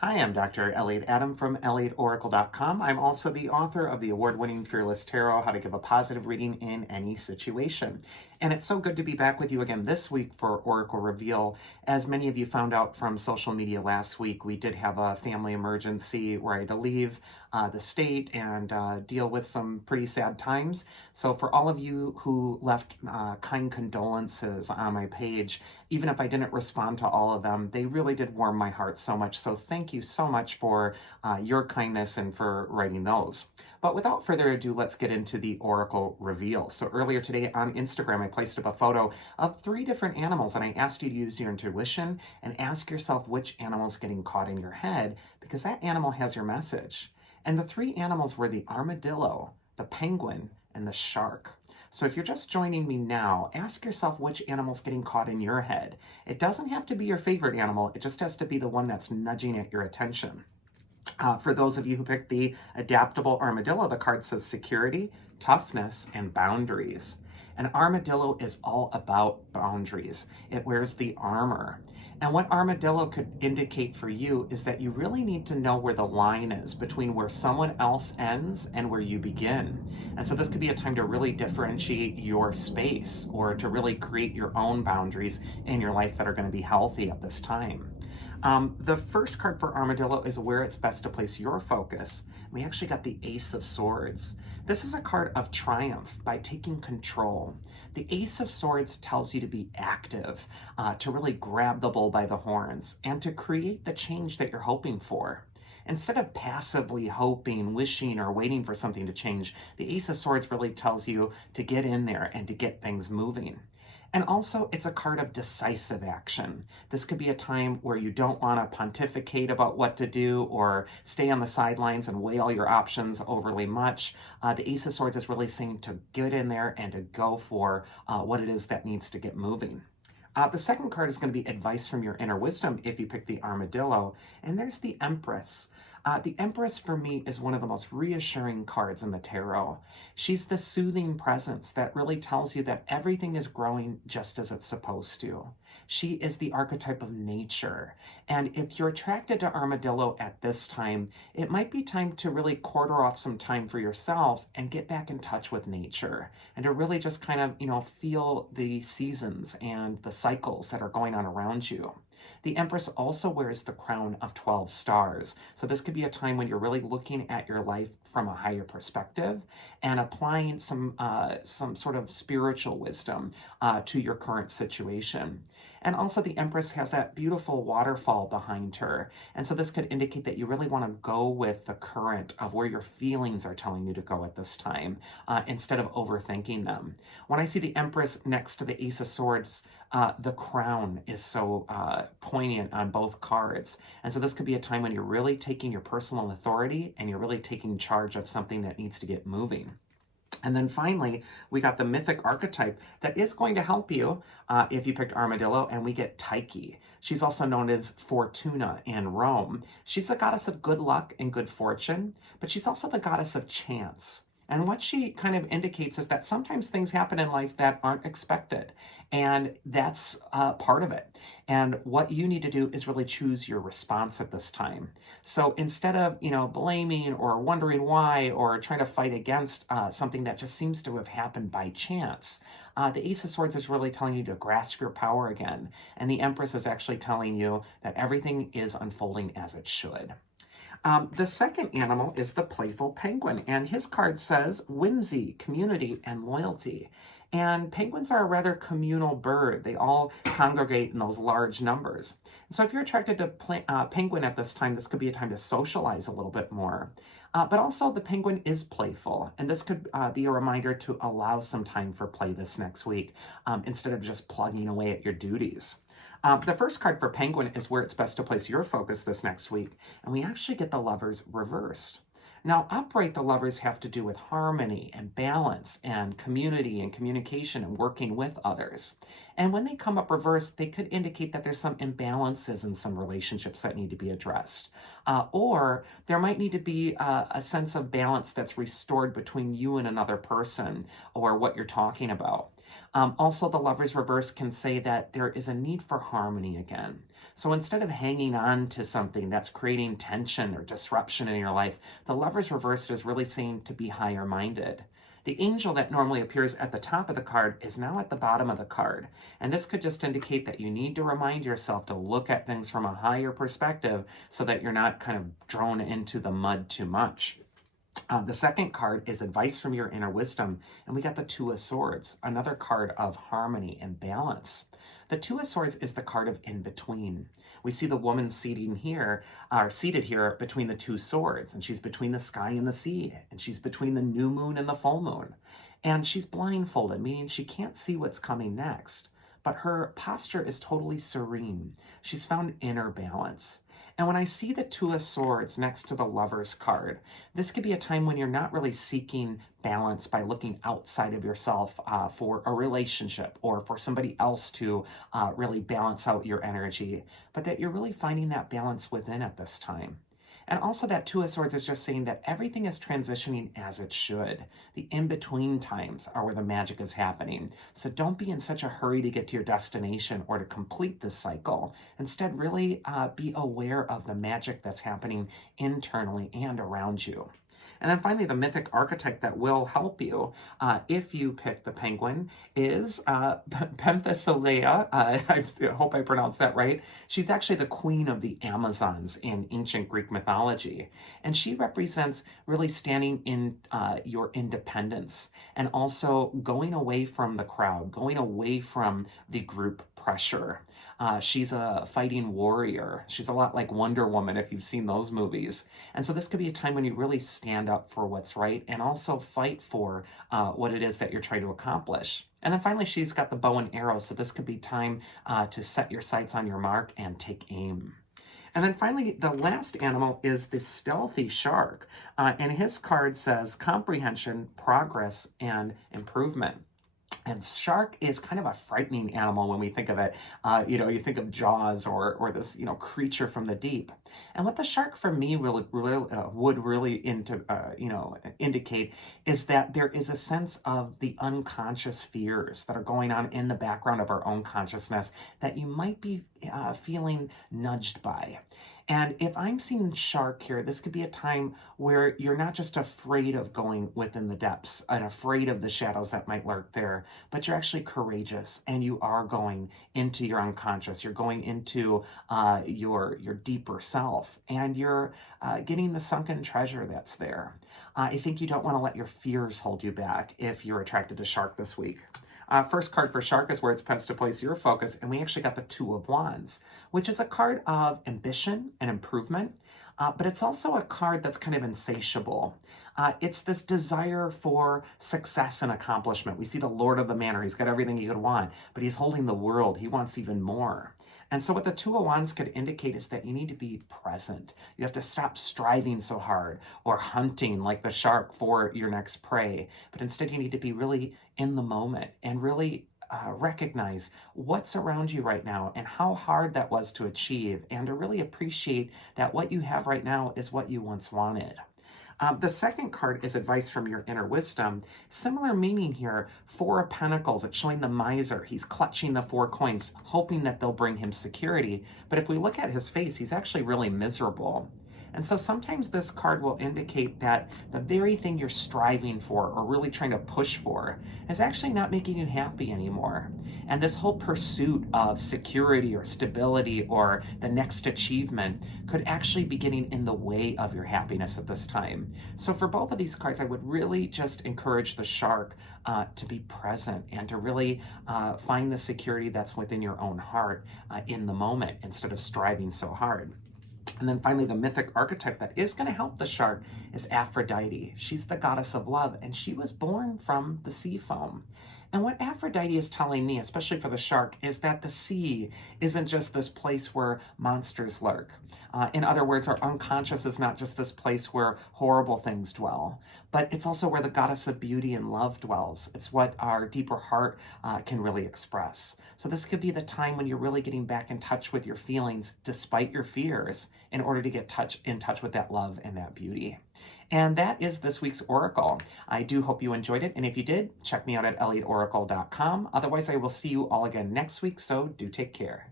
Hi, I'm Dr. Elliot Adam from ElliotOracle.com. I'm also the author of the award-winning Fearless Tarot, How to Give a Positive Reading in Any Situation. And it's so good to be back with you again this week for Oracle Reveal. As many of you found out from social media last week, we did have a family emergency where I had to leave the state and deal with some pretty sad times. So for all of you who left kind condolences on my page, even if I didn't respond to all of them, they really did warm my heart so much. So thank you so much for your kindness and for writing those. But without further ado, let's get into the Oracle Reveal. So earlier today on Instagram, I placed up a photo of 3 different animals, and I asked you to use your intuition and ask yourself which animal is getting caught in your head, because that animal has your message. And the 3 animals were the armadillo, the penguin, and the shark. So if you're just joining me now, ask yourself which animal's getting caught in your head. It doesn't have to be your favorite animal, it just has to be the one that's nudging at your attention. For those of you who picked the adaptable armadillo, the card says security, toughness, and boundaries. An armadillo is all about boundaries. It wears the armor. And what armadillo could indicate for you is that you really need to know where the line is between where someone else ends and where you begin. And so this could be a time to really differentiate your space or to really create your own boundaries in your life that are going to be healthy at this time. The first card for Armadillo is where it's best to place your focus. We actually got the Ace of Swords. This is a card of triumph by taking control. The Ace of Swords tells you to be active, to really grab the bull by the horns, and to create the change that you're hoping for. Instead of passively hoping, wishing, or waiting for something to change, the Ace of Swords really tells you to get in there and to get things moving. And also, it's a card of decisive action. This could be a time where you don't want to pontificate about what to do or stay on the sidelines and weigh all your options overly much. The Ace of Swords is really saying to get in there and to go for what it is that needs to get moving. The second card is going to be advice from your inner wisdom if you pick the Armadillo. And there's the Empress. The Empress, for me, is one of the most reassuring cards in the tarot. She's the soothing presence that really tells you that everything is growing just as it's supposed to. She is the archetype of nature. And if you're attracted to Armadillo at this time, it might be time to really quarter off some time for yourself and get back in touch with nature and to really just kind of, feel the seasons and the cycles that are going on around you. The Empress also wears the crown of 12 stars. So this could be a time when you're really looking at your life from a higher perspective and applying some sort of spiritual wisdom to your current situation. And also the Empress has that beautiful waterfall behind her. And so this could indicate that you really want to go with the current of where your feelings are telling you to go at this time, instead of overthinking them. When I see the Empress next to the Ace of Swords, the crown is so poignant on both cards. And so this could be a time when you're really taking your personal authority and you're really taking charge of something that needs to get moving. And then finally, we got the mythic archetype that is going to help you if you picked Armadillo, and we get Tyche. She's also known as Fortuna in Rome. She's the goddess of good luck and good fortune, but she's also the goddess of chance. And what she kind of indicates is that sometimes things happen in life that aren't expected, and that's part of it. And what you need to do is really choose your response at this time. So instead of, blaming or wondering why or trying to fight against something that just seems to have happened by chance, the Ace of Swords is really telling you to grasp your power again. And the Empress is actually telling you that everything is unfolding as it should. The second animal is the playful penguin, and his card says whimsy, community, and loyalty. And penguins are a rather communal bird. They all congregate in those large numbers. And so if you're attracted to penguin at this time, this could be a time to socialize a little bit more. But also the penguin is playful, and this could be a reminder to allow some time for play this next week instead of just plugging away at your duties. The first card for Penguin is where it's best to place your focus this next week, and we actually get the Lovers reversed. Now, upright, the Lovers have to do with harmony and balance and community and communication and working with others. And when they come up reversed, they could indicate that there's some imbalances in some relationships that need to be addressed. Or there might need to be a sense of balance that's restored between you and another person or what you're talking about. Also, the Lovers reverse can say that there is a need for harmony again. So instead of hanging on to something that's creating tension or disruption in your life, the Lovers reversed is really saying to be higher minded. The angel that normally appears at the top of the card is now at the bottom of the card. And this could just indicate that you need to remind yourself to look at things from a higher perspective so that you're not kind of drawn into the mud too much. The second card is advice from your inner wisdom, and we got the Two of Swords, another card of harmony and balance. The Two of Swords is the card of in between. We see the woman seated here between the two swords, and she's between the sky and the sea, and she's between the new moon and the full moon. And she's blindfolded, meaning she can't see what's coming next. But her posture is totally serene. She's found inner balance. And when I see the Two of Swords next to the Lover's card, this could be a time when you're not really seeking balance by looking outside of yourself for a relationship or for somebody else to really balance out your energy, but that you're really finding that balance within at this time. And also that Two of Swords is just saying that everything is transitioning as it should. The in-between times are where the magic is happening. So don't be in such a hurry to get to your destination or to complete this cycle. Instead, really be aware of the magic that's happening internally and around you. And then finally, the mythic archetype that will help you, if you pick the penguin, is Penthesilea. I hope I pronounced that right. She's actually the queen of the Amazons in ancient Greek mythology. And she represents really standing in your independence and also going away from the crowd, going away from the group pressure. She's a fighting warrior. She's a lot like Wonder Woman if you've seen those movies. And so this could be a time when you really stand up for what's right and also fight for what it is that you're trying to accomplish. And then finally, she's got the bow and arrow. So this could be time to set your sights on your mark and take aim. And then finally, the last animal is the stealthy shark. And his card says comprehension, progress, and improvement. And shark is kind of a frightening animal when we think of it. You think of Jaws or this, creature from the deep. And what the shark for me would really indicate is that there is a sense of the unconscious fears that are going on in the background of our own consciousness that you might be feeling nudged by. And if I'm seeing shark here, this could be a time where you're not just afraid of going within the depths and afraid of the shadows that might lurk there, but you're actually courageous and you are going into your unconscious. You're going into your deeper self and you're getting the sunken treasure that's there. I think you don't want to let your fears hold you back if you're attracted to shark this week. First card for Shark is where it's best to place your focus, and we actually got the Two of Wands, which is a card of ambition and improvement, but it's also a card that's kind of insatiable. It's this desire for success and accomplishment. We see the Lord of the Manor. He's got everything he could want, but he's holding the world. He wants even more. And so what the Two of Wands could indicate is that you need to be present. You have to stop striving so hard or hunting like the shark for your next prey. But instead you need to be really in the moment and really recognize what's around you right now and how hard that was to achieve and to really appreciate that what you have right now is what you once wanted. The second card is advice from your inner wisdom. Similar meaning here, Four of Pentacles. It's showing the miser. He's clutching the 4 coins, hoping that they'll bring him security. But if we look at his face, he's actually really miserable. And so sometimes this card will indicate that the very thing you're striving for or really trying to push for is actually not making you happy anymore. And this whole pursuit of security or stability or the next achievement could actually be getting in the way of your happiness at this time. So for both of these cards, I would really just encourage the shark to be present and to really find the security that's within your own heart in the moment instead of striving so hard. And then finally, the mythic archetype that is going to help the shark is Aphrodite. She's the goddess of love, and she was born from the sea foam. And what Aphrodite is telling me, especially for the shark, is that the sea isn't just this place where monsters lurk. In other words, our unconscious is not just this place where horrible things dwell, but it's also where the goddess of beauty and love dwells. It's what our deeper heart can really express. So this could be the time when you're really getting back in touch with your feelings despite your fears in order to get in touch with that love and that beauty. And that is this week's Oracle. I do hope you enjoyed it. And if you did, check me out at elliotoracle.com. Otherwise, I will see you all again next week. So do take care.